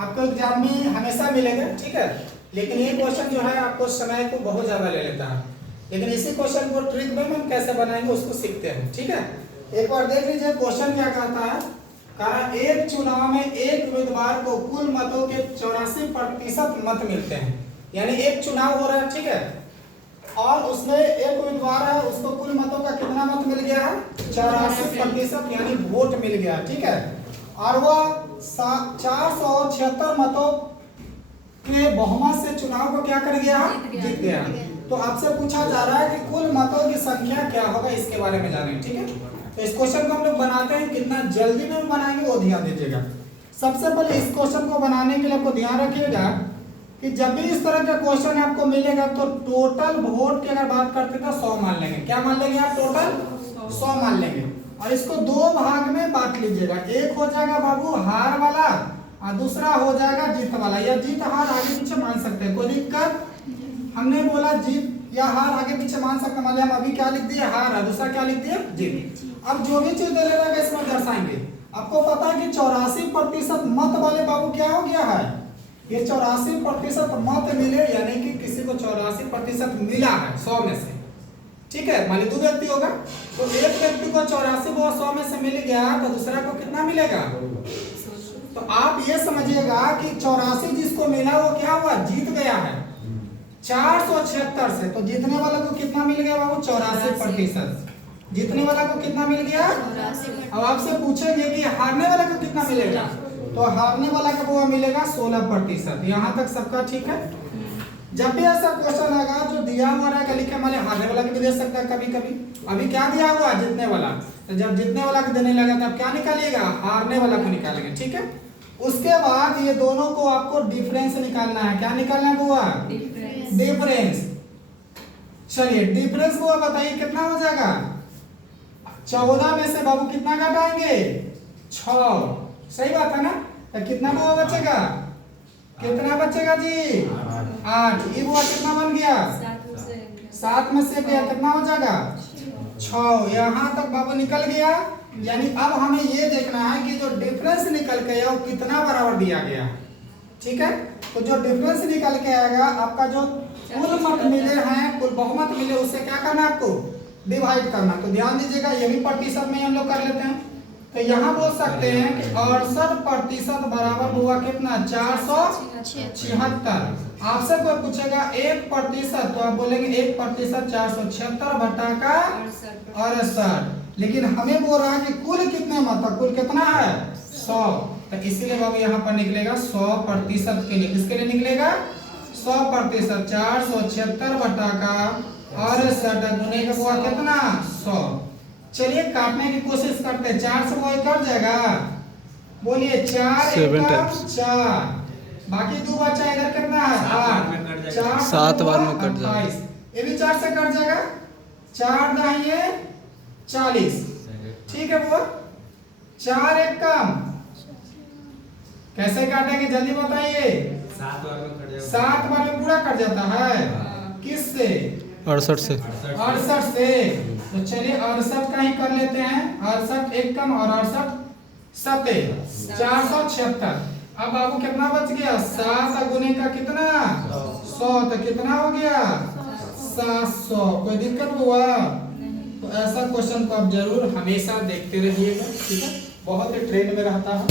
आपको एग्जाम में हमेशा मिलेगा, ठीक है। लेकिन ये क्वेश्चन जो है आपको समय को बहुत ज्यादा ले लेता है, लेकिन इसी क्वेश्चन को ट्रिक में हम कैसे बनाएंगे उसको सीखते हैं, ठीक है। एक बार देख लीजिए क्वेश्चन क्या कहता है। कहा एक चुनाव में एक उम्मीदवार को कुल मतों के 84% मत मिलते हैं। यानी एक चुनाव हो रहा है, ठीक है, और उसमें एक उम्मीदवार है, उसको कुल मतों का कितना मत मिल गया है? 84%, यानी वोट मिल गया, ठीक है। और वह 476 मतों के बहुमत से चुनाव को क्या कर गया? जीत गया। तो आपसे पूछा जा रहा है कि कुल मतों की संख्या क्या होगा, इसके बारे में जानें, ठीक है। तो इस क्वेश्चन को हम लोग बनाते हैं, कितना जल्दी में बनाएंगे वो ध्यान दीजिएगा। सबसे पहले इस क्वेश्चन को बनाने के लिए आपको ध्यान रखिएगा कि जब भी इस तरह का क्वेश्चन आपको मिलेगा तो टोटल वोट की अगर बात करते हैं तो 100 मान लेंगे। क्या मान लेंगे आप? टोटल 100 मान लेंगे। और इसको दो भाग में बांट लीजिएगा। एक हो जाएगा बाबू हार वाला और दूसरा हो जाएगा जीत वाला। या जीत हार आगे पीछे मान सकते हैं, कोई दिक्कत? हमने बोला जीत या हार आगे पीछे मान सकते हैं। मान लिया हम अभी क्या लिख दिए? हार है, दूसरा क्या लिख दिए? जीत। अब जो भी चीज दे रहेगा इसमें दर्शाएंगे। आपको पता है कि 84% मत वाले बाबू क्या हो गया है? ये 84% मत मिले, यानी कि किसी को 84% मिला है 100 में से, ठीक है। मान लीजिए 2 व्यक्ति होगा, तो एक व्यक्ति को 84 को 100 में से मिल गया, तो दूसरा को कितना मिलेगा? तो आप ये समझिएगा कि 84 जिसको मिला वो क्या हुआ? जीत गया है 476 से। तो जीतने वाले को कितना मिल गया बाबू? 84%। जीतने वाला को कितना मिल गया? अब आपसे पूछेंगे कि हारने वाला को कितना मिलेगा, तो हारने वाला को वो मिलेगा 16%। यहाँ तक सबका ठीक है। जब भी ऐसा क्वेश्चन आएगा जो दिया हुआ रहेगा लिखे, मान हारने वाला को भी दे सकता है कभी कभी। अभी क्या दिया हुआ? जीतने वाला। तो जब जीतने वाला को देने लगा तब क्या निकालिएगा? हारने वाला को निकालेंगे, ठीक है। उसके बाद ये दोनों को आपको डिफरेंस निकालना है। क्या निकालना हुआ? डिफरेंस। चलिए डिफरेंस को बताइए कितना हो जाएगा? 14 में से बाबू कितना घटाएंगे? 6। सही बात है ना? तो कितना वो बचेगा? कितना बचेगा जी? 8। ये वो कितना बन गया? 7 में से गया कितना हो जाएगा? 6। यहाँ तक बाबू निकल गया। यानी अब हमें ये देखना है कि जो डिफरेंस निकल के आया वो कितना बराबर दिया गया, ठीक है। तो जो डिफरेंस निकल के आएगा, आपका जो कुल मत मिले हैं, कुल बहुमत मिले, उससे क्या करना है आपको? डिवाइड करना। तो ध्यान दीजिएगा, ये भी प्रतिशत में हम लोग कर लेते हैं। तो यहाँ बोल सकते हैं कि 68% बराबर हुआ कितना? 476। आपसे कोई पूछेगा 1%, तो आप बोलेंगे 1% 476 बटा का 68। लेकिन हमें बोल रहा है कि कुल कितने मत? कुल कितना है? 100। तो इसीलिए बाबू यहाँ पर निकलेगा 100% के लिए। किसके लिए निकलेगा? 100%। 476 बटा का 68 गुने का हुआ कितना? 100। चलिए काटने की कोशिश करते हैं। 4 से वो कट जाएगा, बोलिए 4 4। बाकी 2 बचा, इधर कितना है? 8। 4 7 बार में कट जाएगा। ये भी 4 से कट जाएगा। 4 दाहिए 40, ठीक है। वो 4 एक कम। कैसे काटेंगे जल्दी बताइए? 7 बार में पूरा कट जाता है। किससे? 68 से। 68 से। तो चलिए 68 का ही कर लेते हैं। 68 एक कम और 68 7 476। अब बाबू कितना बच गया? 7 गुने का कितना? 100। तो कितना हो गया? 700। कोई दिक्कत हुआ? तो ऐसा क्वेश्चन को आप जरूर हमेशा देखते रहिएगा, ठीक है। बहुत ही ट्रेंड में रहता है।